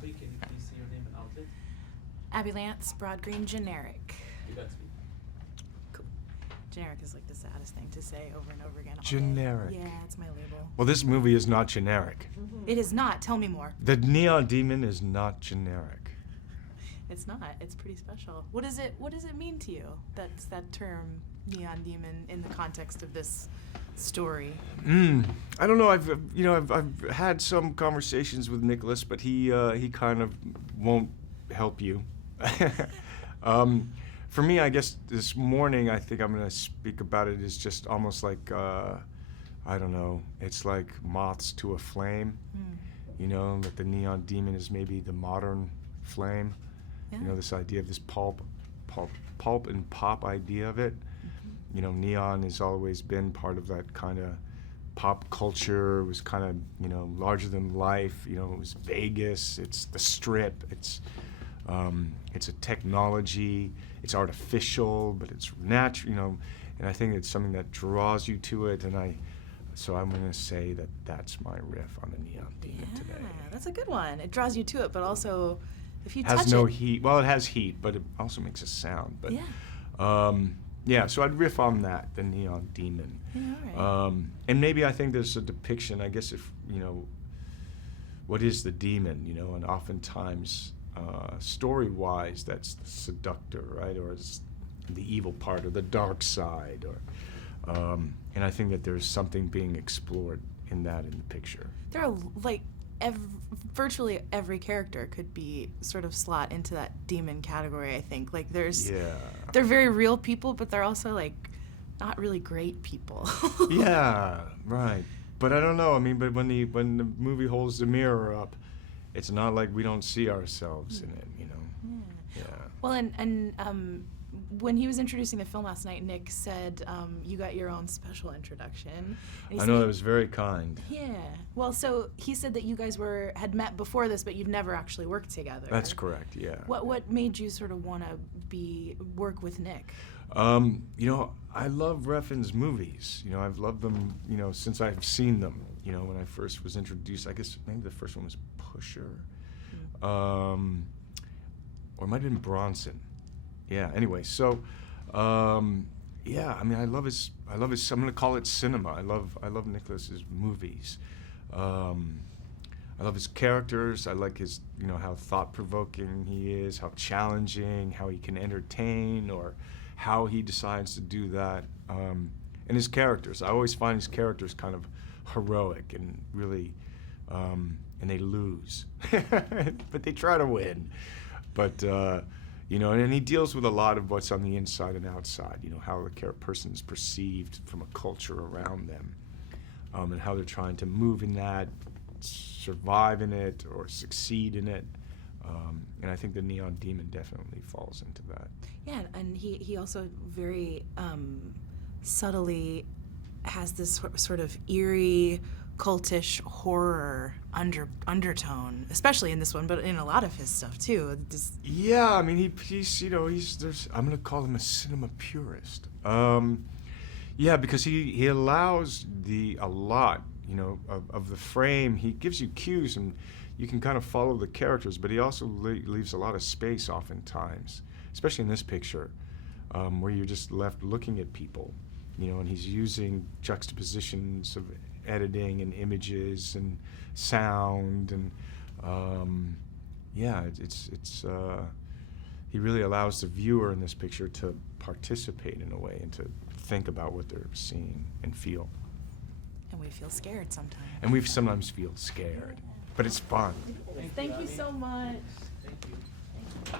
Abby, can you please say your name and outlet? Abby Lance, Broad Green, generic. You got speak. Cool. Generic is like the saddest thing to say over and over again. all day. Generic. Yeah, it's my label. Well, this movie is not generic. It is not. Tell me more. The Neon Demon is not generic. It's not. It's pretty special. What does it mean to you? That's that term, neon demon, in the context of this story. I don't know. I've had some conversations with Nicholas, but he kind of won't help you. For me, I guess this morning, I think I'm going to speak about it as just almost like, I don't know, it's like moths to a flame. You know, that the neon demon is maybe the modern flame. Yeah. You know, this idea of this pulp and pop idea of it. You know, neon has always been part of that kind of pop culture. It was kind of, you know, larger than life. You know, it was Vegas. It's the Strip. It's a technology. It's artificial, but it's natural. You know, and I think it's something that draws you to it. So I'm going to say that that's my riff on the Neon Demon today. That's a good one. It draws you to it, but also, if you Has touch no it, heat. Well, it has heat, but it also makes a sound. But yeah. yeah, so I'd riff on that, the Neon Demon. Yeah, all right. And maybe I think there's a depiction, I guess, if, you know, what is the demon, you know, and oftentimes story-wise, that's the seductor, right, or it's the evil part or the dark side, or and I think that there's something being explored in that in the picture. There are, like, virtually every character could be sort of slot into that demon category, I think. Like, they're very real people, but they're also, like, not really great people. Yeah, right. But I don't know. I mean, but when the movie holds the mirror up, it's not like we don't see ourselves in it, you know? Yeah. Well, and when he was introducing the film last night, Nick said you got your own special introduction. I know, that was very kind. Yeah. Well, so he said that you guys had met before this, but you've never actually worked together. That's correct, yeah. What made you sort of want to work with Nick? You know, I love Refn's movies. You know, I've loved them, you know, since I've seen them. You know, when I first was introduced, I guess maybe the first one was Pusher. Or it might have been Bronson. Yeah, anyway, so, yeah, I mean, I love his, I'm gonna call it cinema. I love Nicholas's movies. I love his characters. I like his, you know, how thought-provoking he is, how challenging, how he can entertain, or how he decides to do that. And his characters, I always find his characters kind of heroic and really, and they lose, but they try to win. But, you know, and he deals with a lot of what's on the inside and outside, you know, how the person is perceived from a culture around them, and how they're trying to move in that, survive in it, or succeed in it. And I think the Neon Demon definitely falls into that. Yeah, and he also very subtly has this sort of eerie, cultish horror undertone, especially in this one, but in a lot of his stuff too. Yeah, I mean, he's you know, I'm gonna call him a cinema purist. Yeah, because he allows a lot, you know, of the frame. He gives you cues and you can kind of follow the characters, but he also leaves a lot of space oftentimes, especially in this picture, where you're just left looking at people, you know, and he's using juxtapositions of editing and images and sound, and yeah, he really allows the viewer in this picture to participate in a way and to think about what they're seeing and feel. And we feel scared sometimes. And we sometimes feel scared, but it's fun. Thank you so much. Thank you.